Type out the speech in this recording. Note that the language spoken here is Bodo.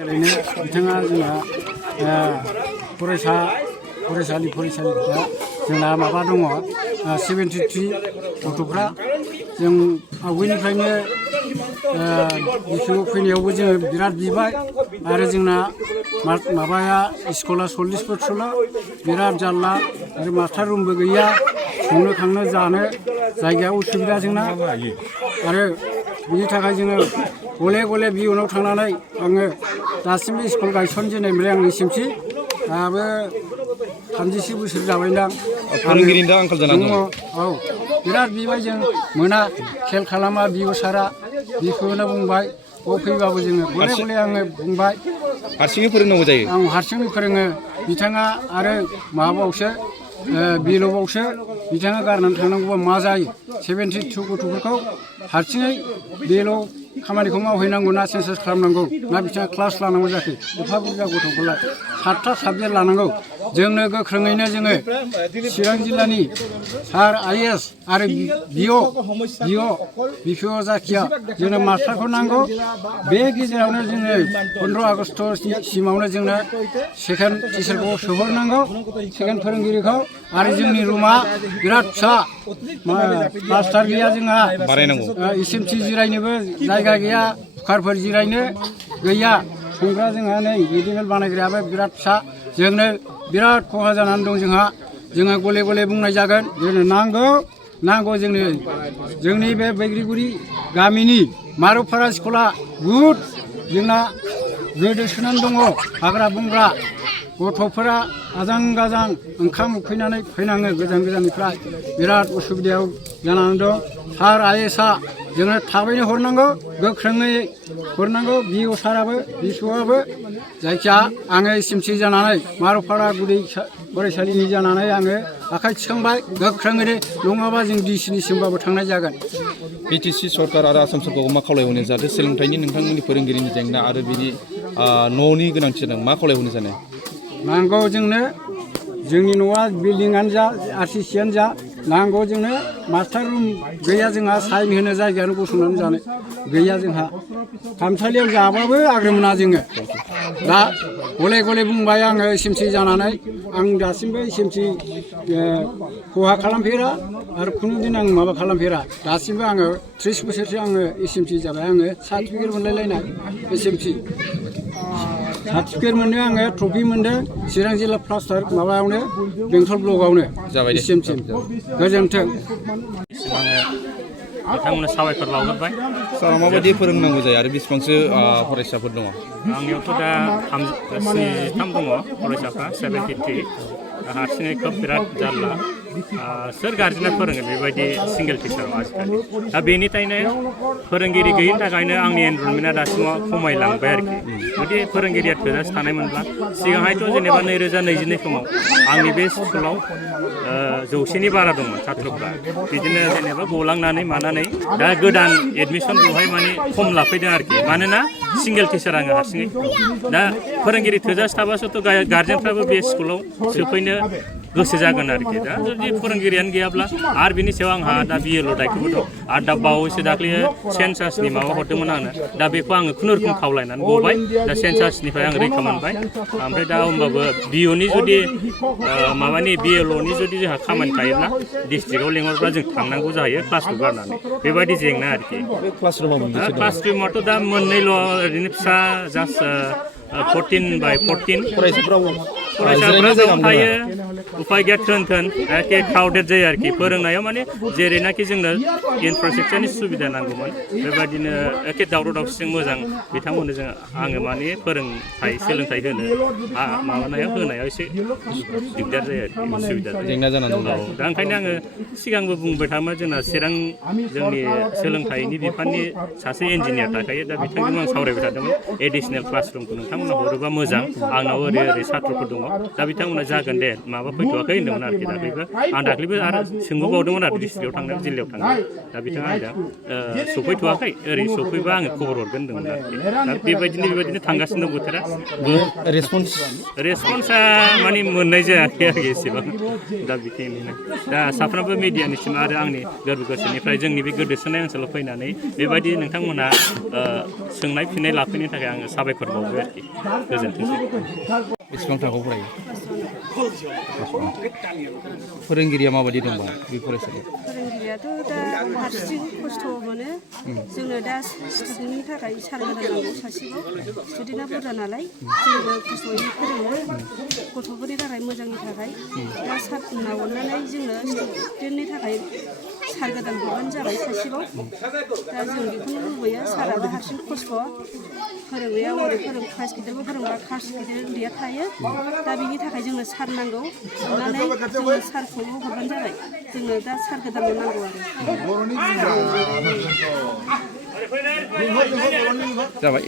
ओरैनो बिथाङा जोंना फरायसालिफ्रा जोंना माबा दङ 73 गथ'फ्रा जों आवगायनिफ्रायनो बिखौ फैनायावबो जोङो बिराद बिबाय आरो जोंना माबाया स्कुला 40 फुटसोल' बिराद जारला आरो मास्टार रुमबो गैया संनो खांनो जानो जायगाया उसुबिदा जोंना आरो बिनि थाखाय जोङो गले गले बिउनाव थांनानै आङो दासिमबो स्कुल गायसनजेननायनिफ्राय आं एसएमसि दाबो 30 बोसोर जाबायदां फोरोंगिरिनि दा आंखाल जानानै दङ औ बिराद बिबाय जों मोना खेल खालामा बिउ सारा बिखौनो बुंबाय फैबाबो जोङो गले गले आङो बुंबाय हारसिङै फोरोंनांगौ जायो आं हारसिङै फोरोङो बिथाङा आरो माबाबावसो बिल'बावसो बिथाङा गारनानै थांनांगौबा मा जायो 72 गथ'फोरखौ हारसिङै बेल' खामानिखौ मावहैनांगौ ना सेन्सास खालामनांगौ ना बिथाङा क्लास लानांगौ जाखो एफा बुरजा गथ'खौलाय 7टा साबजेक्ट लानांगौ जोंनो गोख्रोङैनो जोङो चिरां जिल्लानि सार आइएस आरो बिपिअ जाखिया जोंनो मास्टारखौ नांगौ बे गेजेरावनो जोङो 15 आगष्टसिमावनो जोंनो सेकेन्ड टिचारखौ सोहरनांगौ सेकेन्ड फोरोंगिरिखौ आरो जोंनि रुमा बिराद फिसा प्लास्टार गैया जोंहा बारायनांगौ एसएमसि जिरायनोबो जायगा गैया कुकारफोर जिरायनो गैया संग्रा जोंहा नै मेडिकेल बानायग्रायाबो बिराद फिसा जोंनो बिराद खहा जानानै दं जोङो गले गले बुंनाय जागोन जोंनो नांगौ जोंनि बे बैग्रिगुरि गामिनि मारुफारा स्कुला बुहुद जोंना गोदोसोनानै दङ हाग्रा बंग्रा गथ'फोरा आजां गाजां ओंखाम उखैनानै फैनाङो गोजान गोजाननिफ्राय बिराद उसुबिदायाव जानानै दं सार आइएसआ जोंनो थाबैनो हरनांगौ गोख्रोङै हरनांगौ बिअ साराबो बिस'आबो जायखिया आङो एसएमसि जानानै मारुफारा गुदि फरायसालिनि जानानै आङो आखाइ थिखांबाय गोख्रोङै नङाबा जों डिसिनिसिमबाबो थांनाय जागोन बिटिसि सरकार आरो आसाम सरकारखौ मा खावलायहरनो जाहाथे सोलोंथाइनि नोंथांमोननि फोरोंगिरिनि जेंना आरो बिनि न'नि गोनांथि दं मा खावलायहरनो सानो नांगौ जोंनो जोंनि न'आ बिल्डिंआनो जा आरसिसियानो जा नांगौ जोंनो मास्टार रुम गैया जोंहा साइन होनो जायगायानो गसंनानै जानो गैया जोंहा खामसालियाव जाबाबो आग्रो मोना जोङो दा गले गले बुंबाय आङो एसएमसि जानानै आं दासिमबो एसएमसि खहा खालामफेरा आरो खुनु दिन आं माबा खालामफेरा दासिमबो आङो 30 बोसोरसो आङो एसएमसि जाबाय आङो सार्टिफिकेट मोनलायलायनाय एसएमसि सार्टिफिकेट मोनदों आङो ट्रफि मोनदों चिरां जिल्ला प्लास्टार माबायावनो बेंटल ब्लकआवनो एसएमसि गोजोन्थों बिथांमोननो साबायखर बावहरबाय सारा माबायदि फोरोंनांगौ जायो आरो बेसेबांसो फरायसाफोर दङ आंनियावथ' दा 63 दङ फरायसाफ्रा 73 हारसिङै खोब बिराद जारला सोर गार्जेना फोरोङो बेबायदि सिंगेल टिचाराव आजिखालि दा बेनिखायनो फोरोंगिरि गैयिनि थाखायनो आंनि एनरलमेन्टआ दासिमाव खमायलांबाय आरोखि जुदि फोरोंगिरिया थोजासे थानायमोनब्ला सिगांहायथ' जेनेबा 2022 समाव आंनि बे स्कुलाव 100नि बारा दंमोन छात्रफ्रा बिदिनो जेनेबा गलांनानै मानानै दा गोदान एडमिसन बेवहाय माने खम लाफैदों आरोखि मानोना सिंगेल टिचार आङो हारसिङै दा फोरोंगिरि थोजासे थाबासोथ' गार्जेनफ्राबो बे स्कुलाव सोफैनो गोसो जागोन आरोखि दा जुदि फोरोंगिरियानो गैयाब्ला आरो बिनि सायाव आंहा दा बिएलअ दायथ'बो दं आरो दा बावैसो दाख्लै सेन्सासनि माबा हरदोंमोन आंनो दा बेखौ आङो खुनुरुखुम खावलायनानै गबाय दा सेन्सासनिफ्राय आं रैखा मोनबाय ओमफ्राय दा होमबाबो बिअनि जुदि माबानि बिएलअनि जुदि जोंहा खामानि थायोब्ला डिस्ट्रिक्टआव लेंहरब्ला जों थांनांगौ जायो क्लासखौ गारनानै बेबायदि जेंना आरोखि क्लासरुमाथ' दा मोननैल' ओरैनो फिसा जास्ट 14/14 फरायसाफ्रा थायो उफाय गैया थोन एखे क्राउडेड जायो आरोखि फोरोंनायाव माने जेरैनाखि जोंनो इनफ्रास्ट्राक्चारनि सुबिदा नांगौमोन बेबायदिनो एखे दावराव दावसिजों मोजां बिथांमोननो जों आङो माने सोलोंथाइ होनायाव एसे दिगदार जायो आरोखि उसुबिदा जायो जेंना जानानै दं दा ओंखायनो आङो सिगांबो बुंबाय थायोमोन जोंना चिरां जोंनि सोलोंथाइनि बिफाननि सासे इन्जिनियार थाखायो दा बिथांजों आं सावरायबाय थादोंमोन एडिसनेल क्लासरुमखौ नोंथांमोना हरोबा मोजां आंनाव ओरै सात्रफोर दङ दा बिथांमोना जागोन दे माबा फैथ'वाखै होन्दोंमोन आरोखि दाख्लैबो आं दाख्लैबो आरो सोंबोबावदोंमोन आरो डिस्ट्रिक्टआव थांनो जिल्लायाव थांनो दा बिथाङा होनदों सफैथ'वाखै ओरै सफैबा आङो खबर हरगोन होन्दोंमोन आरोखि दा बेबायदिनो थांगासिनो दं बोथोरा रेसपन्सा माने मोननाय जायाखै आरोखि एसेबां दा बेखिनिनो दा साफ्रोमबो मिडियानिसिम आरो आंनि गोरबो गोसोनिफ्राय जोंनि बे गोदोसोनाय ओनसोलाव फैनानै बेबायदि नोंथांमोना सोंनाय फिननाय लाफैनो थाखाय आङो साबायखर बावबाय आरोखि गोजोन्थोंसै बेसेबां थाखोआव फरायो फोरोंगिरिया माबायदि दंबा बे फरायसालियाव फोरोंगिरियाथ' दा हारसिं खस्थ' मोनो जोंनो दा स्टुडेन्टनि थाखाय सार होनांगौ सासेबाव स्टुडेन्टआ बुरजा नालाय जोंबो खस्थ'यै फोरोङो गथ'फोरनि थाखाय मोजांनि थाखाय दा सारना अननानै जोंनो स्टुडेन्टनि थाखाय सार गोदान हरबानो जाबाय सासेबाव दा जों बेखौनो लुबैयो साराबो हारसिं खस्थ' फोरोंनायाव ओरै क्लास गिदिरबो फोरोंबा क्लास गिदिर उन्दैया थायो दा बेनि थाखाय जोंनो सार नांगौ अननानै जोंनो सारखौ हरबानो जाबाय जोंनो दा सार गोदानल' नांगौ आरो जाबाय